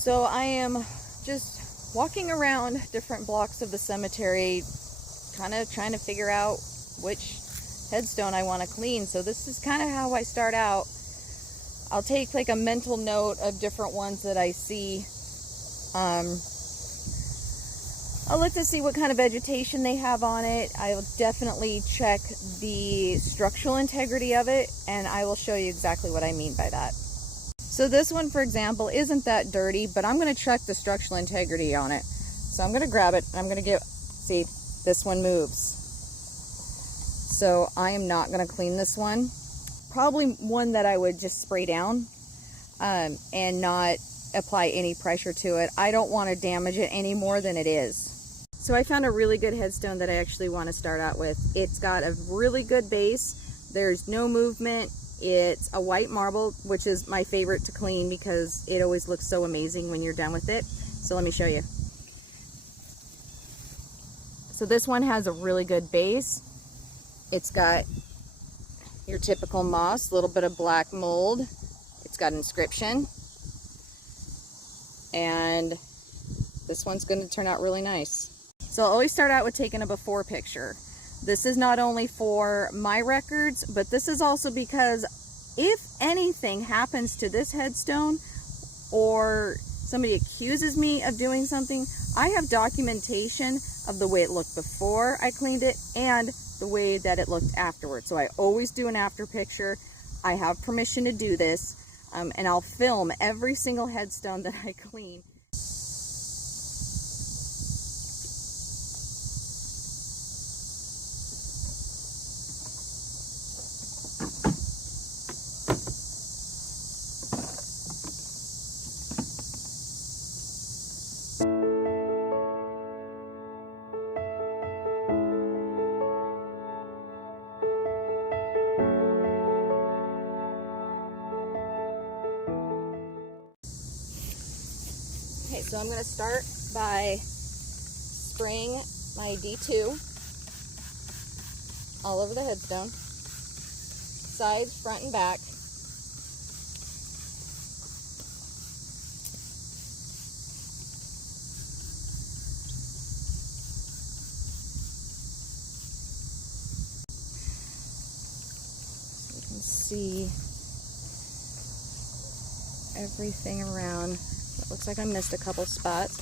So I am just walking around different blocks of the cemetery, kind of trying to figure out which headstone I want to clean. So this is kind of how I start out. I'll take like a mental note of different ones that I see. I'll look to see what kind of vegetation they have on it. I'll definitely check the structural integrity of it, and I will show you exactly what I mean by that. So this one, for example, isn't that dirty, but I'm going to check the structural integrity on it. So I'm going to grab it, and I'm going to see, this one moves. So I am not going to clean this one. Probably one that I would just spray down and not apply any pressure to it. I don't want to damage it any more than it is. So I found a really good headstone that I actually want to start out with. It's got a really good base. There's no movement. It's a white marble, which is my favorite to clean because it always looks so amazing when you're done with it. So let me show you. So this one has a really good base. It's got your typical moss, a little bit of black mold. It's got inscription. And this one's going to turn out really nice. So I'll always start out with taking a before picture. This is not only for my records, but this is also because if anything happens to this headstone or somebody accuses me of doing something, I have documentation of the way it looked before I cleaned it and the way that it looked afterwards. So I always do an after picture. I have permission to do this, and I'll film every single headstone that I clean. Okay, so I'm going to start by spraying my D2 all over the headstone, sides, front, and back. You can see everything around. It looks like I missed a couple spots.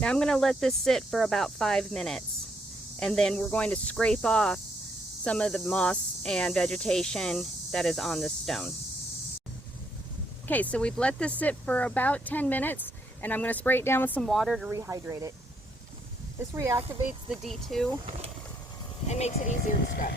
Now I'm going to let this sit for about 5 minutes, and then we're going to scrape off some of the moss and vegetation that is on this stone. Okay, so we've let this sit for about 10 minutes, and I'm going to spray it down with some water to rehydrate it. This reactivates the D2 and makes it easier to scrub.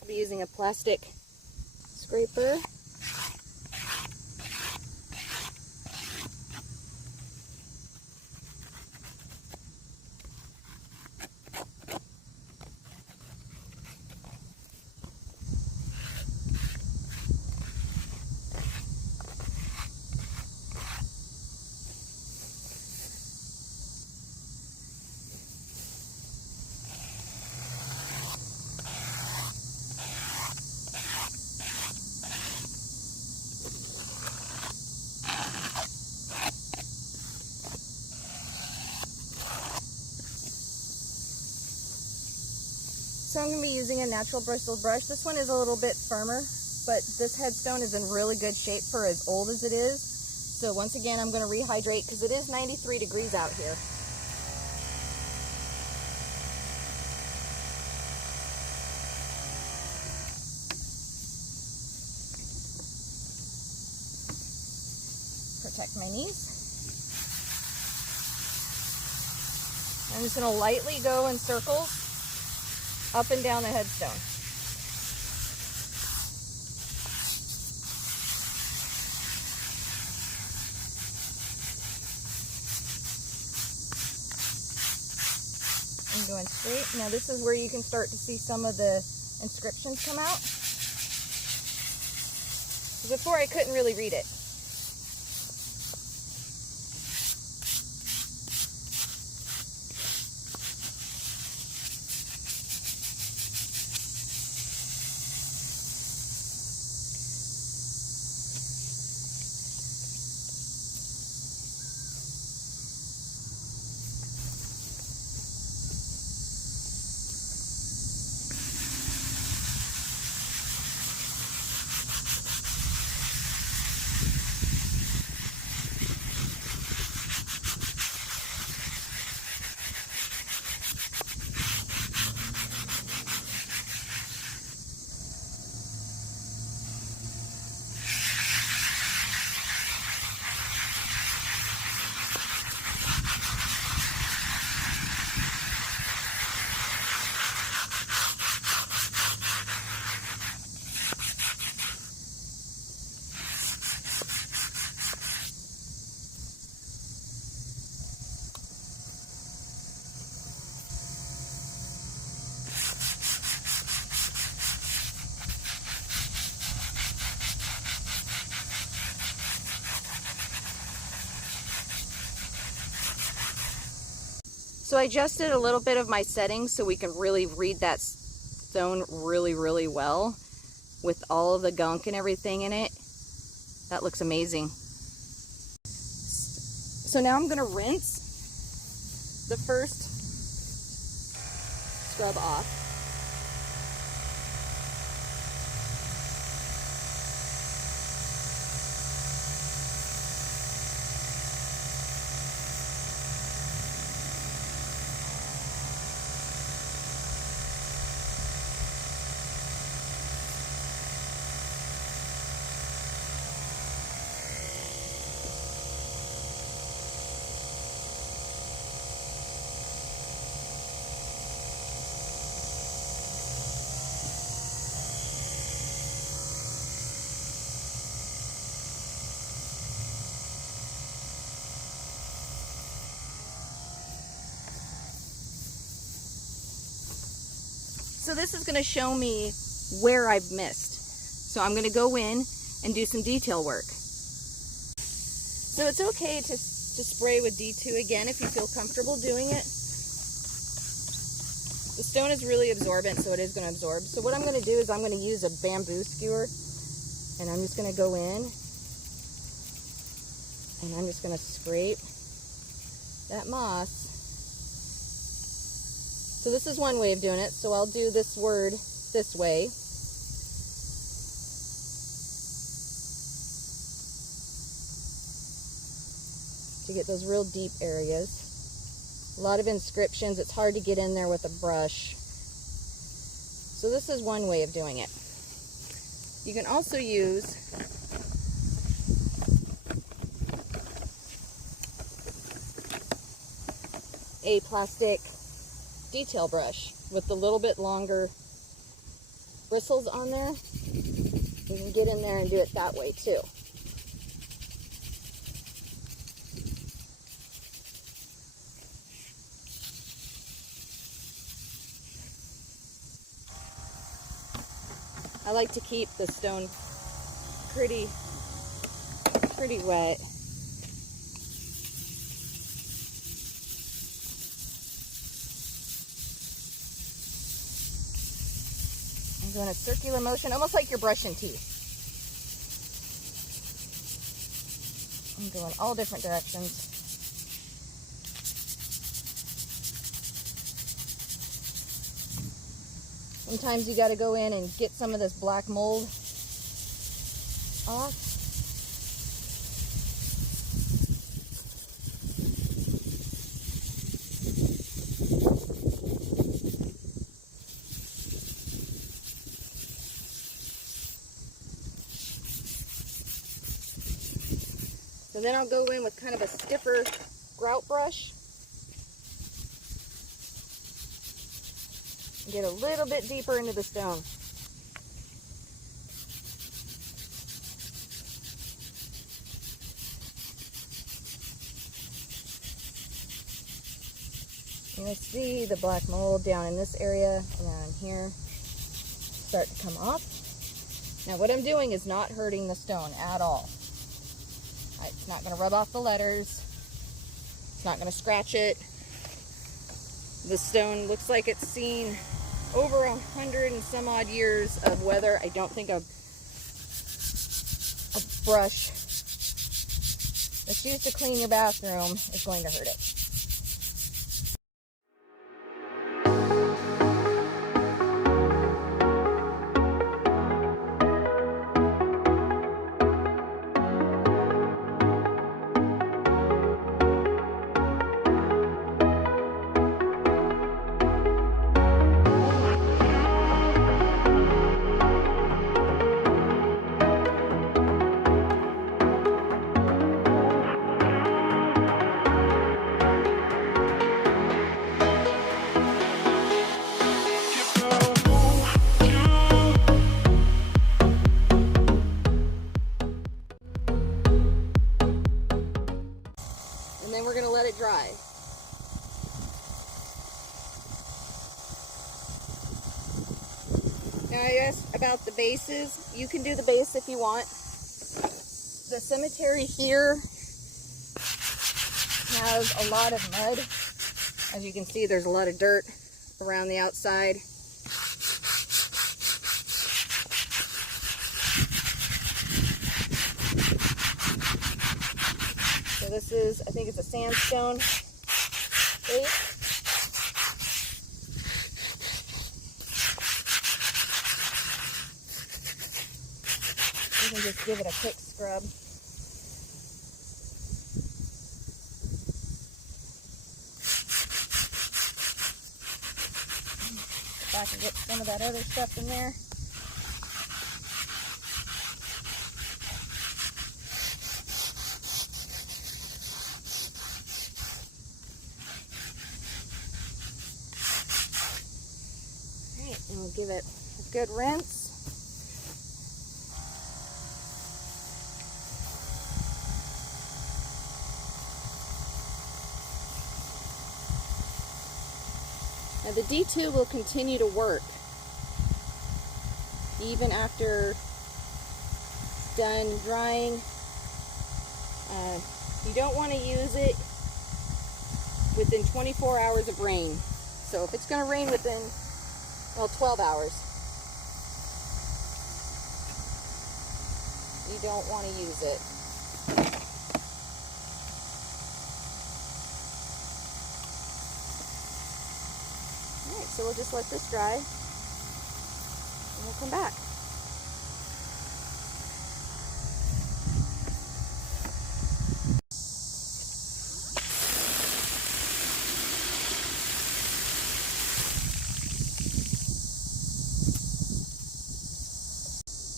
I'll be using a plastic scraper. So I'm going to be using a natural bristle brush. This one is a little bit firmer, but this headstone is in really good shape for as old as it is. So once again, I'm going to rehydrate because it is 93 degrees out here. Protect my knees. I'm just going to lightly go in circles up and down the headstone. Going straight. Now this is where you can start to see some of the inscriptions come out. Before I couldn't really read it. So I adjusted a little bit of my settings so we can really read that stone really well with all of the gunk and everything in it. That looks amazing. So now I'm going to rinse the first scrub off. So this is going to show me where I've missed. So I'm going to go in and do some detail work. So it's okay to spray with D2 again if you feel comfortable doing it. The stone is really absorbent, so it is going to absorb. So what I'm going to do is I'm going to use a bamboo skewer, and I'm just going to go in and I'm just going to scrape that moss. So this is one way of doing it. So I'll do this word this way. To get those real deep areas. A lot of inscriptions, it's hard to get in there with a brush. So this is one way of doing it. You can also use a plastic detail brush with a little bit longer bristles on there. You can get in there and do it that way too. I like to keep the stone pretty wet. I'm doing a circular motion, almost like you're brushing teeth. I'm going all different directions. Sometimes you got to go in and get some of this black mold off. So then I'll go in with kind of a stiffer grout brush. And get a little bit deeper into the stone. You're going to see the black mold down in this area and down here start to come off. Now what I'm doing is not hurting the stone at all. It's not going to rub off the letters. It's not going to scratch it. The stone looks like it's seen over 100 and some odd years of weather. I don't think a brush that's used to clean your bathroom is going to hurt it. And then we're going to let it dry. Now I asked about the bases. You can do the base if you want. The cemetery here has a lot of mud. As you can see, there's a lot of dirt around the outside. So this is, I think it's a sandstone base. You can just give it a quick scrub. Back and get some of that other stuff in there. And we'll give it a good rinse. Now the D2 will continue to work even after it's done drying. You don't want to use it within 24 hours of rain. So if it's going to rain within 12 hours. You don't want to use it. Alright, so we'll just let this dry and we'll come back.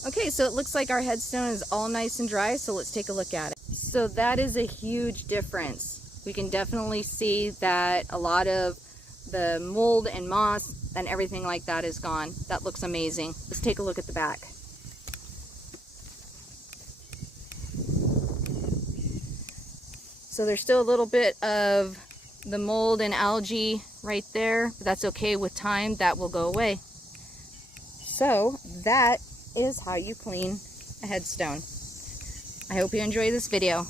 Okay, so it looks like our headstone is all nice and dry, so let's take a look at it. So that is a huge difference. We can definitely see that a lot of the mold and moss and everything like that is gone. That looks amazing. Let's take a look at the back. So there's still a little bit of the mold and algae right there, but that's okay. With time, that will go away. So that is how you clean a headstone. I hope you enjoy this video.